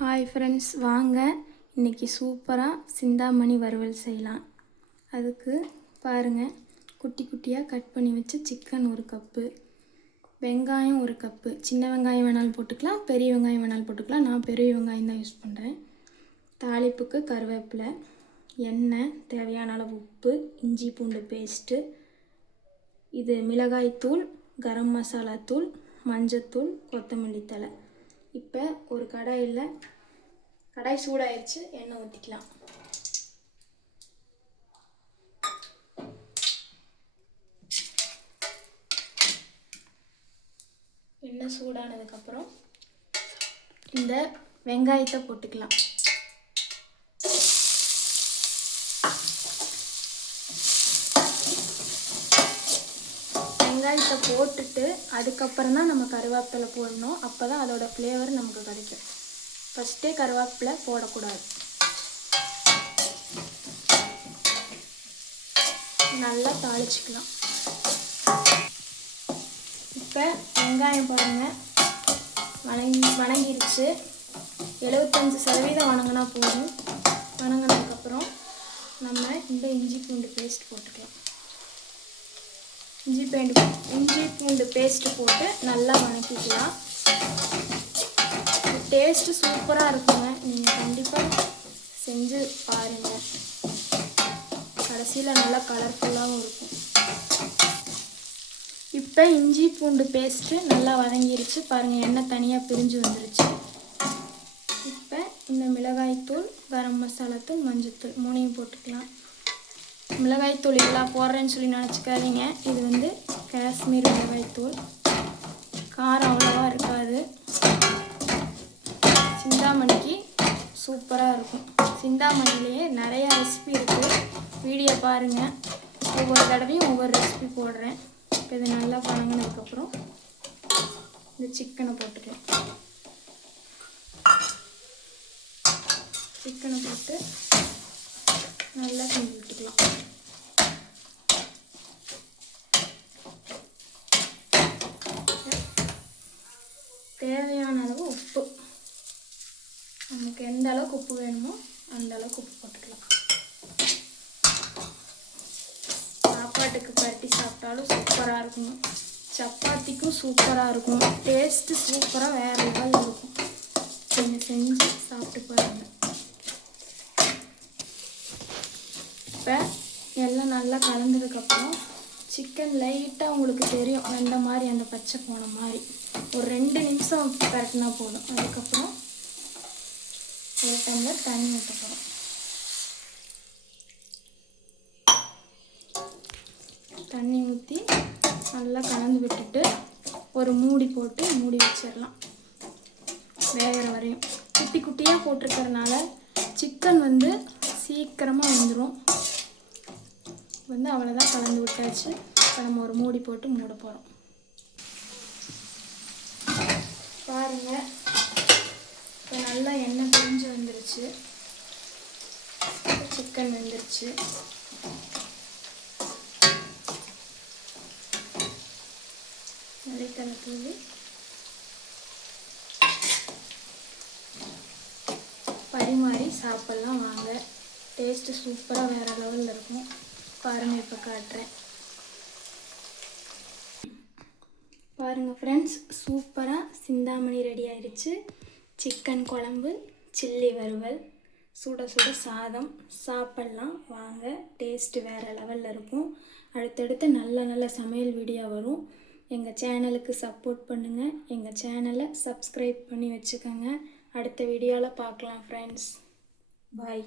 Hi friends, வாங்க இன்றைக்கி சூப்பராக சிந்தாமணி வறுவல் செய்யலாம். அதுக்கு பாருங்கள், குட்டி குட்டியாக கட் பண்ணி வச்ச சிக்கன் 1 கப்பு, வெங்காயம் 1 கப்பு. சின்ன வெங்காயம் வேணாலும் போட்டுக்கலாம், பெரிய வெங்காயம் வேணாலும் போட்டுக்கலாம். நான் பெரிய வெங்காயம் தான் யூஸ் பண்ணுறேன். தாளிப்புக்கு கருவேப்பிலை, எண்ணெய், தேவையான அளவு உப்பு, இஞ்சி பூண்டு பேஸ்ட்டு, இது மிளகாய்த்தூள், கரம் மசாலா தூள், மஞ்சத்தூள், கொத்தமல்லி தழை. இப்போ ஒரு கடாய் சூடாயிடுச்சு, எண்ணெய் ஊற்றிக்கலாம். எண்ணெய் சூடானதுக்கப்புறம் இந்த வெங்காயத்தை போட்டுக்கலாம். வெங்காயத்தை போட்டுட்டு அதுக்கப்புறம் தான் நம்ம கருவேப்பிலை போடணும். அப்போ தான் அதோட ஃப்ளேவர் நமக்கு கிடைக்கும். ஃபஸ்ட்டே கருவேப்பிலை போடக்கூடாது. நல்லா தாளிச்சிக்கலாம். இப்போ வெங்காயம் பாருங்கள் வணங்கிருச்சு. 75% வணங்கினா போதும். வணங்கினதுக்கப்புறம் நம்ம இந்த இஞ்சி பூண்டு பேஸ்ட் போட்டுக்கலாம். இஞ்சி பூண்டு பேஸ்ட்டு போட்டு நல்லா வணக்கிக்கலாம். டேஸ்ட்டு சூப்பராக இருக்குங்க. நீங்கள் கண்டிப்பாக செஞ்சு பாருங்கள். கடைசியில் நல்லா கலர்ஃபுல்லாகவும் இருக்கும். இப்போ இஞ்சி பூண்டு பேஸ்ட்டு நல்லா வதங்கிருச்சு. பாருங்கள், எண்ணெய் தனியாக பிரிஞ்சு வந்துருச்சு. இப்போ இந்த மிளகாய்த்தூள், கரம் மசாலாத்தூள், மஞ்சத்தூள் 3 போட்டுக்கலாம். மிளகாய்த்தூள் எல்லாம் போடுறேன்னு சொல்லி நினச்சிக்காதீங்க. இது காஷ்மீர் மிளகாய்த்தூள். காரம் அவ்வளோவா இருக்காது. சிந்தாமணிக்கு சூப்பராக இருக்கும். சிந்தாமணிலேயே நிறையா ரெசிபி இருக்குது. வீடியோ பாருங்கள். ஒவ்வொரு தடவையும் ஒவ்வொரு ரெசிபி போடுறேன். இப்போ இது நல்லா வணங்கினதுக்கப்புறம் இந்த சிக்கனை போட்டுக்கலாம். சிக்கனை போட்டு நல்லா செஞ்சு விட்டுக்கலாம். தேவையான அளவு உப்பு, நமக்கு எந்த அளவுக்கு உப்பு வேணுமோ அந்த அளவுக்கு உப்பு போட்டுக்கலாம். சாப்பாட்டுக்கு பரட்டி சாப்பிட்டாலும் சூப்பராக இருக்கும். சப்பாத்திக்கும் சூப்பராக இருக்கும். டேஸ்ட்டு சூப்பராக வேறு லெவலில் இருக்கும். நீங்கள் செஞ்சு சாப்பிட்டு பாருங்கள். இப்போ எல்லாம் நல்லா கலந்ததுக்கப்புறம் சிக்கன் லைட்டாக உங்களுக்கு தெரியும் வெந்த மாதிரி, அந்த பச்சை போன மாதிரி ஒரு 2 நிமிஷம் பரட்டினா போதும். அதுக்கப்புறம் ஒரு டம்ளர் தண்ணி ஊற்ற போகிறோம். தண்ணி ஊற்றி நல்லா கலந்து விட்டுட்டு ஒரு மூடி போட்டு மூடி வச்சிடலாம். வேகிற வரையும் குட்டி குட்டியாக போட்டிருக்கறனால சிக்கன் சீக்கிரமாக வெந்துடும். அவ்வளோதான், கலந்து விட்டாச்சு. இப்போ நம்ம ஒரு மூடி போட்டு மூட போகிறோம். பாருங்கள், இப்போ நல்லா எண்ணெய் பிரிஞ்சு வந்துருச்சு. சிக்கன் வெந்துருச்சு. மல்லித்தழை தூவி பரிமாறி சாப்பிட்லாம் வாங்க. டேஸ்ட்டு சூப்பராக வேறு லெவலில் இருக்கும். பாருங்கள், இப்போ காட்டுறேன். பாருங்கள் ஃப்ரெண்ட்ஸ், சூப்பராக சிந்தாமணி ரெடி ஆயிடுச்சு. சிக்கன் குழம்பு, சில்லி வறுவல், சுட சுட சாதம், சாப்பிட்லாம் வாங்க. டேஸ்ட்டு வேறு லெவலில் இருக்கும். அடுத்தடுத்து நல்ல நல்ல சமையல் வீடியோ வரும். எங்கள் சேனலுக்கு சப்போர்ட் பண்ணுங்கள். எங்கள் சேனலை சப்ஸ்கிரைப் பண்ணி வச்சுக்கோங்க. அடுத்த வீடியோவில் பார்க்கலாம் ஃப்ரெண்ட்ஸ். பாய்.